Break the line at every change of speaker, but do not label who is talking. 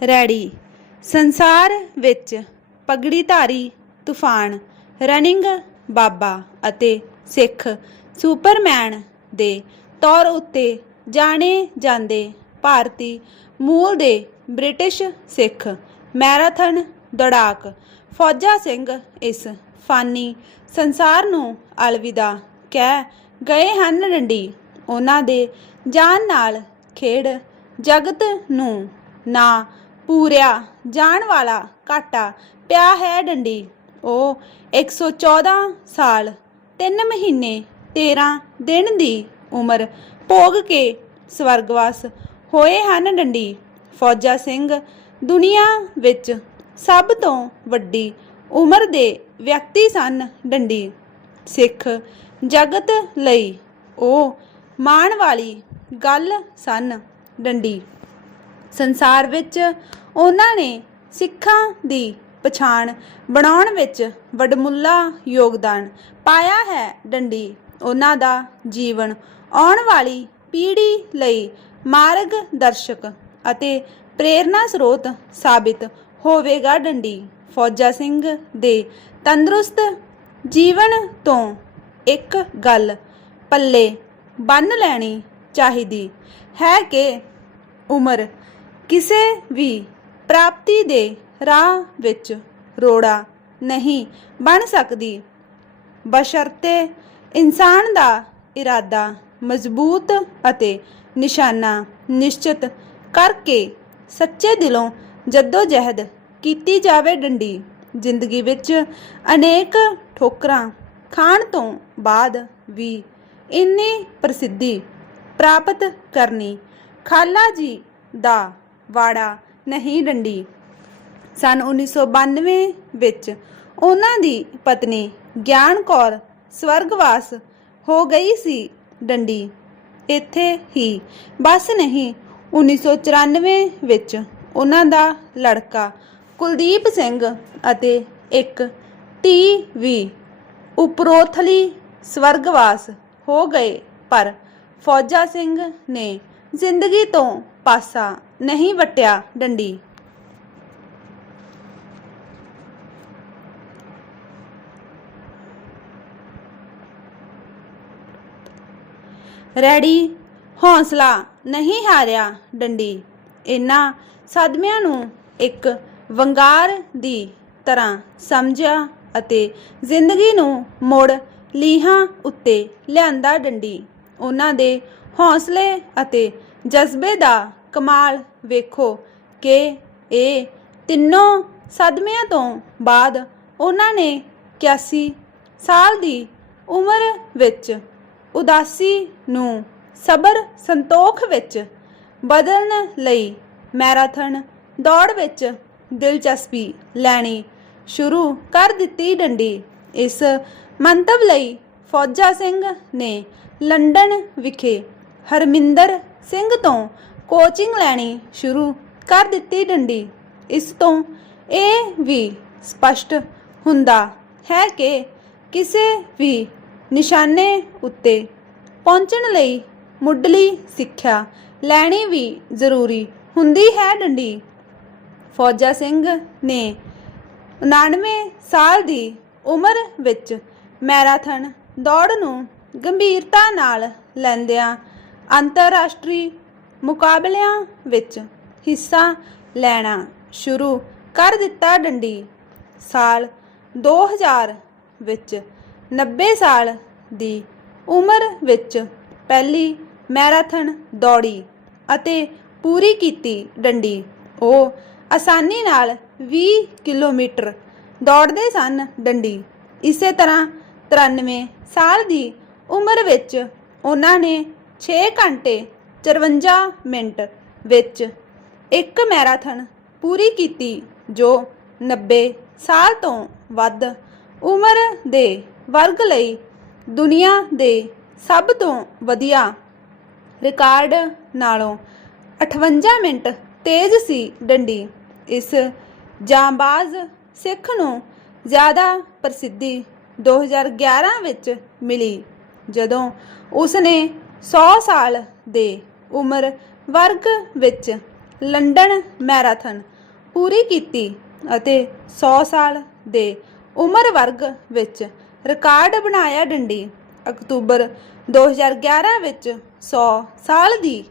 Ready ਸੰਸਾਰ ਵਿੱਚ ਪਗੜੀ ਧਾਰੀ ਤੂਫਾਨ, ਰਨਿੰਗ ਬਾਬਾ ਅਤੇ ਸਿੱਖ ਸੁਪਰਮੈਨ ਦੇ ਤੌਰ ਉੱਤੇ ਜਾਣੇ ਜਾਂਦੇ ਭਾਰਤੀ ਮੂਲ ਦੇ ਬ੍ਰਿਟਿਸ਼ ਸਿੱਖ ਮੈਰਾਥਨ ਦੌੜਾਕ ਫੌਜਾ ਸਿੰਘ ਇਸ ਫਾਨੀ ਸੰਸਾਰ ਨੂੰ ਅਲਵਿਦਾ ਕਹਿ ਗਏ ਹਨ ਰੰਡੀ। ਉਹਨਾਂ ਦੇ ਜਾਨ ਨਾਲ ਖੇਡ ਜਗਤ ਨੂੰ ਨਾ ਪੂਰਿਆ, ਜਾਣ ਵਾਲਾ, ਘਾਟਾ, ਪਿਆ ਹੈ ਡੰਡੀ। ਉਹ 114 ਸਾਲ 3 ਮਹੀਨੇ 13 ਦਿਨ ਦੀ ਉਮਰ, ਭੋਗ ਕੇ ਸਵਰਗਵਾਸ ਹੋਏ ਹਨ ਡੰਡੀ। ਫੌਜਾ ਸਿੰਘ, ਦੁਨੀਆ ਵਿੱਚ ਸਭ ਤੋਂ ਵੱਡੀ ਉਮਰ ਦੇ ਵਿਅਕਤੀ ਸਨ ਡੰਡੀ। ਸਿੱਖ ਜਗਤ ਲਈ ਉਹ ਮਾਣ ਵਾਲੀ ਗੱਲ ਸਨ ਡੰਡੀ। ਸੰਸਾਰ ਵਿੱਚ ਉਹਨਾਂ ਨੇ ਸਿੱਖਾਂ ਦੀ ਪਛਾਣ ਬਣਾਉਣ ਵਿੱਚ ਵਡਮੁੱਲਾ ਯੋਗਦਾਨ ਪਾਇਆ ਹੈ ਡੰਡੀ। ਉਹਨਾਂ ਦਾ ਜੀਵਨ ਆਉਣ ਵਾਲੀ ਪੀੜ੍ਹੀ ਲਈ ਮਾਰਗ ਦਰਸ਼ਕ ਅਤੇ ਪ੍ਰੇਰਨਾ ਸਰੋਤ ਸਾਬਿਤ ਹੋਵੇਗਾ ਡੰਡੀ। ਫੌਜਾ ਸਿੰਘ ਦੇ ਤੰਦਰੁਸਤ ਜੀਵਨ ਤੋਂ ਇੱਕ ਗੱਲ ਪੱਲੇ ਬੰਨ ਲੈਣੀ ਚਾਹੀਦੀ ਹੈ ਕਿ ਉਮਰ ਕਿਸੇ ਵੀ ਪ੍ਰਾਪਤੀ ਦੇ ਰਾਹ ਵਿੱਚ ਰੋੜਾ ਨਹੀਂ ਬਣ ਸਕਦੀ। ਬਸ਼ਰਤੇ ਇਨਸਾਨ ਦਾ ਇਰਾਦਾ ਮਜ਼ਬੂਤ ਅਤੇ ਨਿਸ਼ਾਨਾ ਨਿਸ਼ਚਿਤ ਕਰਕੇ ਸੱਚੇ ਦਿਲੋਂ ਜਹਿਦ ਕੀਤੀ ਜਾਵੇ ਡੰਡੀ। ਜ਼ਿੰਦਗੀ ਵਿੱਚ ਅਨੇਕ ਠੋਕਰਾਂ ਖਾਣ ਤੋਂ ਬਾਅਦ ਵੀ ਇੰਨੀ ਪ੍ਰਸਿੱਧੀ ਪ੍ਰਾਪਤ ਕਰਨੀ ਖਾਲਾ ਜੀ ਦਾ ਵਾੜਾ ਨਹੀਂ ਡੰਡੀ। ਸਨ 1992 ਵਿੱਚ ਉਹਨਾਂ ਦੀ ਪਤਨੀ ਗਿਆਨ ਕੌਰ ਸਵਰਗਵਾਸ ਹੋ ਗਈ ਸੀ ਡੰਡੀ। ਇੱਥੇ ਹੀ, ਬਸ ਨਹੀਂ 1994 ਵਿੱਚ ਉਹਨਾਂ ਦਾ ਲੜਕਾ ਕੁਲਦੀਪ ਸਿੰਘ ਅਤੇ ਇੱਕ ਧੀ ਵੀ ਉਪਰੋਥਲੀ ਸਵਰਗਵਾਸ ਹੋ ਗਏ। ਪਰ ਫੌਜਾ ਸਿੰਘ ਨੇ ਜ਼ਿੰਦਗੀ ਤੋਂ ਪਾਸਾ ਨਹੀਂ ਵਟਿਆ ਡੰਡੀ। ਰੈਡੀ, ਹੌਸਲਾ ਨਹੀਂ ਹਾਰਿਆ ਡੰਡੀ। ਇਨ੍ਹਾਂ ਸਦਮਿਆਂ ਨੂੰ ਇੱਕ ਵੰਗਾਰ ਦੀ ਤਰ੍ਹਾਂ ਸਮਝਿਆ ਅਤੇ ਜ਼ਿੰਦਗੀ ਨੂੰ ਮੋੜ ਲੀਹਾਂ ਉੱਤੇ ਲਿਆਂਦਾ ਡੰਡੀ। ਉਹਨਾਂ ਦੇ ਹੌਸਲੇ ਅਤੇ ਜਜ਼ਬੇ ਦਾ ਕਮਾਲ ਵੇਖੋ ਕਿ ਇਹ ਤਿੰਨੋਂ ਸਦਮਿਆਂ ਤੋਂ ਬਾਅਦ ਉਹਨਾਂ ਨੇ 81 ਸਾਲ ਦੀ ਉਮਰ ਵਿੱਚ ਉਦਾਸੀ ਨੂੰ ਸਬਰ ਸੰਤੋਖ ਵਿੱਚ ਬਦਲਣ ਲਈ ਮੈਰਾਥਨ ਦੌੜ ਵਿੱਚ ਦਿਲਚਸਪੀ ਲੈਣੀ ਸ਼ੁਰੂ ਕਰ ਦਿੱਤੀ ਡੰਡੀ। ਇਸ ਮੰਤਵ ਲਈ ਫੌਜਾ ਸਿੰਘ ਨੇ ਲੰਡਨ ਵਿਖੇ ਹਰਮਿੰਦਰ ਸਿੰਘ ਤੋਂ ਕੋਚਿੰਗ ਲੈਣੀ ਸ਼ੁਰੂ ਕਰ ਦਿੱਤੀ ਡੰਡੀ। ਇਸ ਤੋਂ ਇਹ ਵੀ ਸਪਸ਼ਟ ਹੁੰਦਾ ਹੈ ਕਿ ਕਿਸੇ ਵੀ ਨਿਸ਼ਾਨੇ ਉੱਤੇ ਪਹੁੰਚਣ ਲਈ ਮੁੱਢਲੀ ਸਿੱਖਿਆ ਲੈਣੀ ਵੀ ਜ਼ਰੂਰੀ ਹੁੰਦੀ ਹੈ ਡੰਡੀ। ਫੌਜਾ ਸਿੰਘ ਨੇ 99 ਸਾਲ ਦੀ ਉਮਰ ਵਿੱਚ ਮੈਰਾਥਨ ਦੌੜ ਨੂੰ ਗੰਭੀਰਤਾ ਨਾਲ ਲੈਂਦਿਆਂ ਅੰਤਰਰਾਸ਼ਟਰੀ ਮੁਕਾਬਲਿਆਂ ਵਿੱਚ ਹਿੱਸਾ ਲੈਣਾ ਸ਼ੁਰੂ ਕਰ ਦਿੱਤਾ ਡੰਡੀ। ਸਾਲ 2000 ਵਿੱਚ 90 ਸਾਲ ਦੀ ਉਮਰ ਵਿੱਚ ਪਹਿਲੀ ਮੈਰਾਥਨ ਦੌੜੀ ਅਤੇ ਪੂਰੀ ਕੀਤੀ ਡੰਡੀ। ਉਹ ਆਸਾਨੀ ਨਾਲ 20 ਕਿਲੋਮੀਟਰ ਦੌੜਦੇ ਸਨ ਡੰਡੀ। ਇਸੇ ਤਰ੍ਹਾਂ 93 ਸਾਲ ਦੀ ਉਮਰ ਵਿੱਚ ਉਹਨਾਂ ਨੇ 6 ਘੰਟੇ 54 ਮਿੰਟ ਵਿੱਚ ਇੱਕ ਮੈਰਾਥਨ ਪੂਰੀ ਕੀਤੀ ਜੋ 90 ਸਾਲ ਤੋਂ ਵੱਧ ਉਮਰ ਦੇ ਵਰਗ ਲਈ ਦੁਨੀਆ ਦੇ ਸਭ ਤੋਂ ਵਧੀਆ ਰਿਕਾਰਡ ਨਾਲੋਂ 58 ਮਿੰਟ ਤੇਜ਼ ਸੀ ਡੰਡੀ। ਇਸ ਜਾਂਬਾਜ਼ ਸਿੱਖ ਨੂੰ ਜ਼ਿਆਦਾ ਪ੍ਰਸਿੱਧੀ 2011 ਵਿੱਚ ਮਿਲੀ ਜਦੋਂ ਉਸ ਨੇ 100 ਸਾਲ ਦੇ ਉਮਰ ਵਰਗ ਵਿੱਚ ਲੰਡਨ ਮੈਰਾਥਨ ਪੂਰੀ ਕੀਤੀ ਅਤੇ 100 ਸਾਲ ਦੇ ਉਮਰ ਵਰਗ ਵਿੱਚ ਰਿਕਾਰਡ ਬਣਾਇਆ ਡੰਡੀ। ਅਕਤੂਬਰ 2011 ਵਿੱਚ 100 ਸਾਲ ਦੀ